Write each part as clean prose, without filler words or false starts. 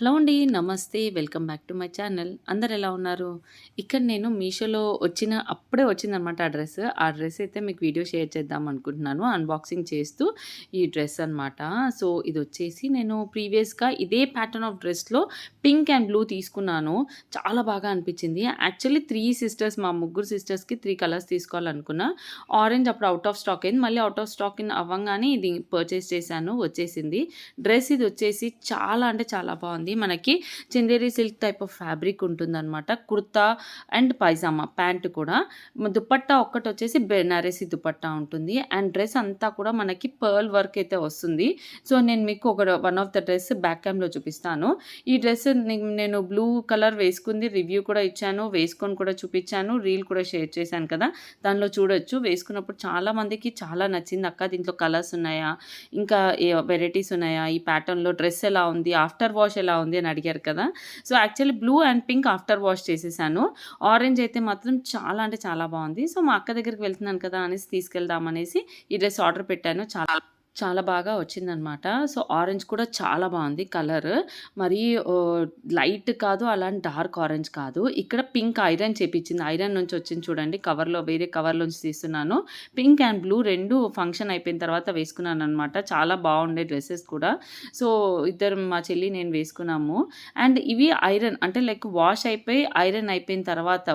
Hello అండి. నమస్తే. Welcome back to my channel. అందరూ ఎలా ఉన్నారు? ఇక్కడ నేను మీషోలో అప్పుడే వచ్చిందనమాట ఆ డ్రెస్. ఆ డ్రెస్ అయితే మీకు వీడియో షేర్ చేద్దాం అనుకుంటున్నాను. అన్బాక్సింగ్ చేస్తూ ఈ డ్రెస్ అనమాట. సో, ఇదొచ్చేసి నేను ప్రీవియస్‌గా ఇదే ప్యాటర్న్ ఆఫ్ డ్రెస్‌లో పింక్ అండ్ బ్లూ తీసుకున్నాను. చాలా బాగా అనిపించింది. యాక్చువల్లీ 3 సిస్టర్స్ మా ముగ్గురు సిస్టర్స్‌కి 3 కలర్స్ తీసుకోవాలనుకున్నా. ఆరెంజ్ అప్పుడు ఔట్ ఆఫ్ స్టాక్ అయింది. మళ్ళీ ఔట్ ఆఫ్ స్టాక్ అవ్వంగానే ఇది పర్చేస్ చేశాను. వచ్చేసింది. డ్రెస్ ఇదొచ్చేసి చాలా అంటే చాలా బావుంది. మనకి Chanderi silk type of fabric ఉంటుందనమాట. కుర్తా అండ్ పైజామా ప్యాంట్ కూడా. దుపట్టా ఒక్కటొచ్చేసి బెనారసి దుపట్టా ఉంటుంది. అండ్ డ్రెస్ అంతా కూడా మనకి పర్ల్ వర్క్ అయితే వస్తుంది. సో, నేను మీకు one of the dress back క్యామ్‌లో చూపిస్తాను. ఈ డ్రెస్ నేను బ్లూ కలర్ వేసుకుంది రివ్యూ కూడా ఇచ్చాను. వేసుకొని కూడా చూపిచ్చాను. రీల్ కూడా షేర్ చేశాను కదా! దానిలో చూడొచ్చు. వేసుకున్నప్పుడు చాలా మందికి చాలా నచ్చింది. "అక్క దీంట్లో కలర్స్ ఉన్నాయా? ఇంకా వెరైటీస్ ఉన్నాయా? ఈ ప్యాటర్న్‌లో డ్రెస్ ఎలా ఉంది? ఆఫ్టర్ వాష్ ఎలా ఉంది?" అని అడిగారు కదా! So, actually blue and pink after wash చేసేసాను. ఆరెంజ్ అయితే మాత్రం చాలా అంటే చాలా బావుంది. సో, మా అక్క దగ్గరికి వెళ్తున్నాను కదా! అనేసి తీసుకెళ్దాం అనేసి ఈ డ్రెస్ ఆర్డర్ పెట్టాను. చాలా చాలా బాగా వచ్చిందనమాట. సో, ఆరెంజ్ కూడా చాలా బావుంది కలర్. మరీ లైట్ కాదు, అలాని డార్క్ ఆరెంజ్ కాదు. ఇక్కడ పింక్ ఐరన్ చేపిచ్చింది. ఐరన్ నుంచి వచ్చింది చూడండి. వేరే కవర్‌లోంచి తీస్తున్నాను. పింక్ అండ్ బ్లూ 2 ఫంక్షన్ అయిపోయిన తర్వాత వేసుకున్నాననమాట. చాలా బావుండే డ్రెసెస్ కూడా. సో, మా చెల్లి, నేను వేసుకున్నాము. అండ్ ఇవి ఐరన్ అంటే లైక్ వాష్ అయిపోయి, ఐరన్ అయిపోయిన తర్వాత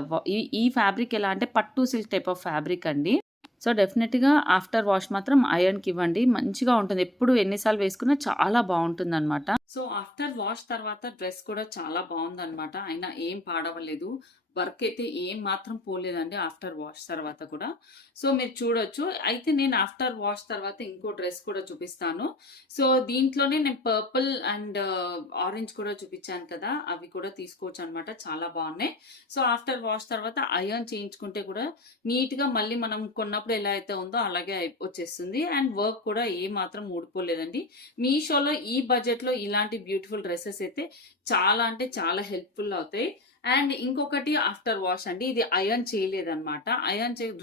ఈ ఫ్యాబ్రిక్ ఎలా అంటే పట్టు సిల్క్ టైప్ ఆఫ్ ఫ్యాబ్రిక్ అండి. సో, డెఫినిట్‌గా ఆఫ్టర్ వాష్ మాత్రం ఐరన్‌కివ్వండి. మంచిగా ఉంటుంది. ఎప్పుడు ఎన్ని సార్లు వేసుకున్నా చాలా బావుంటుందనమాట. సో, ఆఫ్టర్ వాష్ తర్వాత డ్రెస్ కూడా చాలా బావుందనమాట. అయినా ఏం పాడవలేదు. వర్క్ అయితే ఏం మాత్రం పోలేదండి ఆఫ్టర్ వాష్ తర్వాత కూడా. సో, మీరు చూడొచ్చు. అయితే నేను ఆఫ్టర్ వాష్ తర్వాత ఇంకో డ్రెస్ కూడా చూపిస్తాను. సో, దీంట్లోనే నేను పర్పుల్ అండ్ ఆరెంజ్ కూడా చూపిచ్చాను కదా! అవి కూడా తీసుకోవచ్చనమాట. చాలా బావున్నాయి. సో, ఆఫ్టర్ వాష్ తర్వాత ఐరన్ చేయించుకుంటే కూడా నీట్‌గా మళ్ళీ మనం కొన్నప్పుడు ఎలా అయితే ఉందో అలాగే వచ్చేస్తుంది. అండ్ వర్క్ కూడా ఏమాత్రం ఊడిపోలేదండి. మీషోలో ఈ బడ్జెట్‌లో ఇలాంటి బ్యూటిఫుల్ డ్రెసెస్ అయితే చాలా అంటే చాలా హెల్ప్‌ఫుల్ అవుతాయి. అండ్ ఇంకొకటి ఆఫ్టర్ వాష్ అండి. ఇది ఐరన్ చేయలేదనమాట.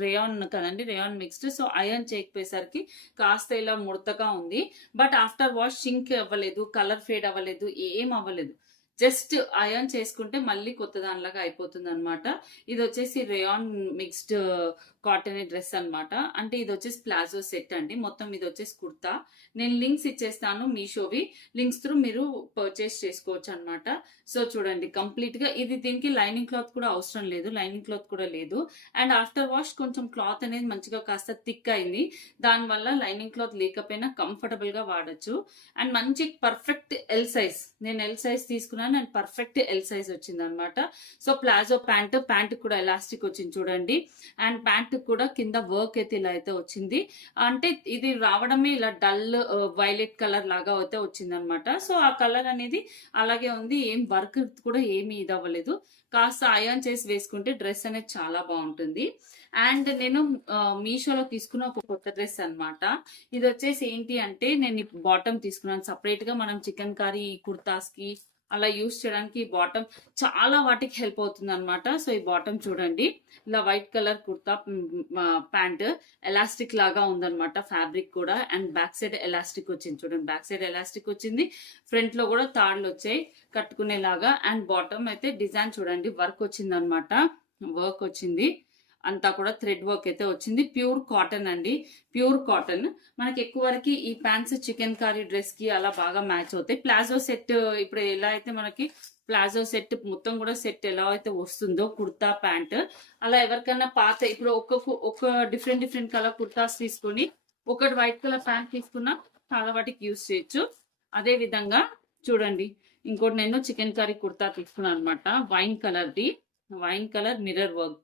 రేయాన్ కదండీ! Rayon mixed. సో, ఐరన్ చేయకపోయేసరికి కాస్త ఇలా ముడతగా ఉంది. బట్ ఆఫ్టర్ వాష్ షింక్ అవ్వలేదు, కలర్ ఫేడ్ అవ్వలేదు, ఏం అవ్వలేదు. జస్ట్ ఐరన్ చేసుకుంటే మళ్ళీ కొత్త దానిలాగా అయిపోతుందనమాట. ఇదొచ్చేసి రేయాన్ మిక్స్డ్ కాటన్ డ్రెస్ అనమాట. అంటే ఇదొచ్చేసి ప్లాజో సెట్ అండి. మొత్తం ఇదొచ్చేసి కుర్తా. నేను లింక్స్ ఇచ్చేస్తాను మీషోవి. లింక్స్ త్రూ మీరు పర్చేస్ చేసుకోవచ్చనమాట. సో, చూడండి కంప్లీట్‌గా దీనికి లైనింగ్ క్లాత్ కూడా అవసరం లేదు. లైనింగ్ క్లాత్ కూడా లేదు. అండ్ ఆఫ్టర్ వాష్ కొంచెం క్లాత్ అనేది మంచిగా కాస్త థిక్ అయింది. దానివల్ల లైనింగ్ క్లాత్ లేకపోయినా కంఫర్టబుల్‌గా వాడొచ్చు. అండ్ మంచి పర్ఫెక్ట్ ఎల్ సైజ్. నేను ఎల్ సైజ్ తీసుకున్నాను అండ్ పర్ఫెక్ట్ ఎల్ సైజ్ వచ్చిందనమాట. సో, ప్లాజో ప్యాంట్ కూడా ఎలాస్టిక్ వచ్చింది చూడండి. అండ్ ప్యాంట్ కూడా కింద వర్క్ అయితే ఇలా అయితే వచ్చింది. అంటే ఇది రావడమే ఇలా డల్ వైలెట్ కలర్ లాగా అయితే వచ్చిందనమాట. సో, ఆ కలర్ అనేది అలాగే ఉంది. ఏం వర్క్ కూడా ఏమీ ఇదవ్వలేదు. కాస్త ఐరన్ చేసి వేసుకుంటే డ్రెస్ అనేది చాలా బావుంటుంది. అండ్ నేను మీషోలో తీసుకున్న ఒక కొత్త డ్రెస్ అనమాట. ఇదొచ్చేసి ఏంటి అంటే నేను బాటమ్ తీసుకున్నాను. సెపరేట్‌గా మనం చికెన్ కర్రీ, కుర్తాస్‌కి అలా యూజ్ చేయడానికి ఈ బాటమ్ చాలా వాటికి హెల్ప్ అవుతుందనమాట. సో, ఈ బాటమ్ చూడండి. ఇలా white colour kurta pant elastic లాగా ఉందనమాట. ఫ్యాబ్రిక్ కూడా అండ్ బ్యాక్ సైడ్ ఎలాస్టిక్ వచ్చింది చూడండి. బ్యాక్ సైడ్ ఎలాస్టిక్ వచ్చింది. ఫ్రంట్ లో కూడా తాళ్ళు వచ్చాయి కట్టుకునేలాగా. అండ్ బాటమ్ అయితే డిజైన్ చూడండి. వర్క్ వచ్చిందనమాట. వర్క్ వచ్చింది. అంతా కూడా థ్రెడ్ వర్క్ అయితే వచ్చింది. ప్యూర్ కాటన్ అండి. Pure cotton. మనకి ఎక్కువ వరకు ఈ ప్యాంట్స్ చికెన్ కర్రీ డ్రెస్ కి అలా బాగా మ్యాచ్ అవుతాయి. ప్లాజో సెట్ ఇప్పుడు ఎలా అయితే మనకి ప్లాజో సెట్ మొత్తం కూడా సెట్ ఎలా అయితే వస్తుందో కుర్తా ప్యాంట్, అలా ఎవరికైనా ఇప్పుడు ఒక్క డిఫరెంట్ కలర్ కుర్తాస్ తీసుకొని ఒకటి వైట్ కలర్ ప్యాంట్ తీసుకున్నా చాలా వాటికి యూజ్ చేయొచ్చు. అదే విధంగా చూడండి, ఇంకోటి నేను చికెన్ కర్రీ కుర్తా తీసుకున్నాను అనమాట. Wine colour mirror work.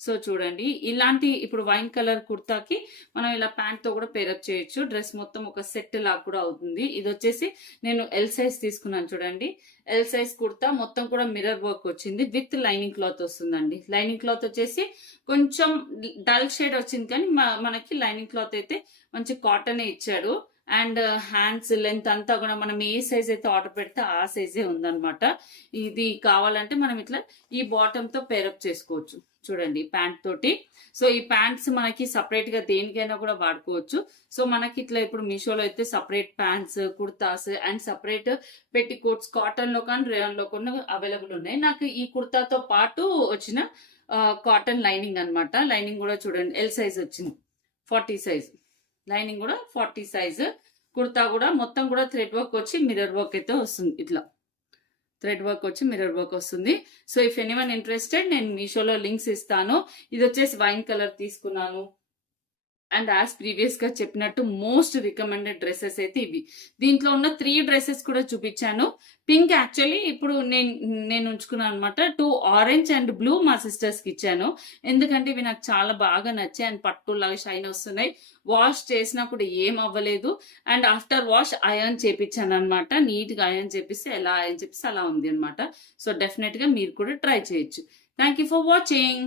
So, చూడండి ఇప్పుడు వైన్ కలర్ కుర్తాకి మనం ఇలా ప్యాంట్ తో కూడా పేరప్ చేయొచ్చు. డ్రెస్ మొత్తం ఒక సెట్ లాగా కూడా అవుతుంది. ఇది వచ్చేసి నేను ఎల్ సైజ్ తీసుకున్నాను చూడండి. ఎల్ సైజ్ కుర్తా మొత్తం కూడా మిర్రర్ వర్క్ వచ్చింది. విత్ లైనింగ్ క్లాత్ వస్తుందండి. లైనింగ్ క్లాత్ వచ్చేసి కొంచెం డల్ షేడ్ వచ్చింది కానీ మనకి లైనింగ్ క్లాత్ అయితే మంచి కాటనే ఇచ్చాడు. అండ్ హ్యాండ్స్ లెంత్ అంతా కూడా మనం ఏ సైజ్ అయితే ఆర్డర్ పెడితే ఆ సైజే ఉందన్నమాట. ఇది కావాలంటే మనం ఇట్లా ఈ బాటమ్ తో పేరప్ చేసుకోవచ్చు. చూడండి ప్యాంట్ తోటి. సో ఈ ప్యాంట్స్ మనకి సపరేట్ గా దేనికైనా కూడా వాడుకోవచ్చు. సో మనకి ఇట్లా ఇప్పుడు మీషోలో అయితే separate pants, kurtas and separate పెట్టి కోట్స్ కాటన్ లో కానీ రేయాన్ లో కొన్ని అవైలబుల్ ఉన్నాయి. నాకు ఈ కుర్తాతో పాటు వచ్చిన కాటన్ లైనింగ్ అన్నమాట. లైనింగ్ కూడా చూడండి ఎల్ సైజ్ వచ్చింది, 40 సైజ్ లైనింగ్ కూడా 40 సైజ్. కుర్తా కూడా మొత్తం కూడా థ్రెడ్ వర్క్ వచ్చి మిర్రర్ వర్క్ అయితే వస్తుంది. ఇట్లా థ్రెడ్ వర్క్ వచ్చి మిర్రర్ వర్క్ వస్తుంది. సో ఇఫ్ ఎనీవన్ ఇంట్రెస్టెడ్ నేను మీషోలో లింక్స్ ఇస్తాను. ఇది వచ్చేసి వైన్ కలర్ తీసుకున్నాను. అండ్ యాజ్ ప్రీవియస్ గా చెప్పినట్టు మోస్ట్ రికమెండెడ్ డ్రెస్సెస్ అయితే ఇవి. దీంట్లో ఉన్న 3 డ్రెస్సెస్ కూడా చూపించాను. పింక్ యాక్చువల్లీ ఇప్పుడు నేను ఉంచుకున్నాను అనమాట. 2 ఆరెంజ్ అండ్ బ్లూ మా సిస్టర్స్ కి ఇచ్చాను. ఎందుకంటే ఇవి నాకు చాలా బాగా నచ్చాయి అండ్ పట్టు లాగా షైన్ వస్తున్నాయి. వాష్ చేసినా కూడా ఏం అవ్వలేదు. అండ్ ఆఫ్టర్ వాష్ అయర్న్ చేపించాను అనమాట. నీట్ గా అయర్న్ చేపిస్తే ఎలా అయర్న్ చేపిస్తే అలా ఉంది అనమాట. సో డెఫినెట్ గా మీరు కూడా ట్రై చేయొచ్చు. Thank you for watching.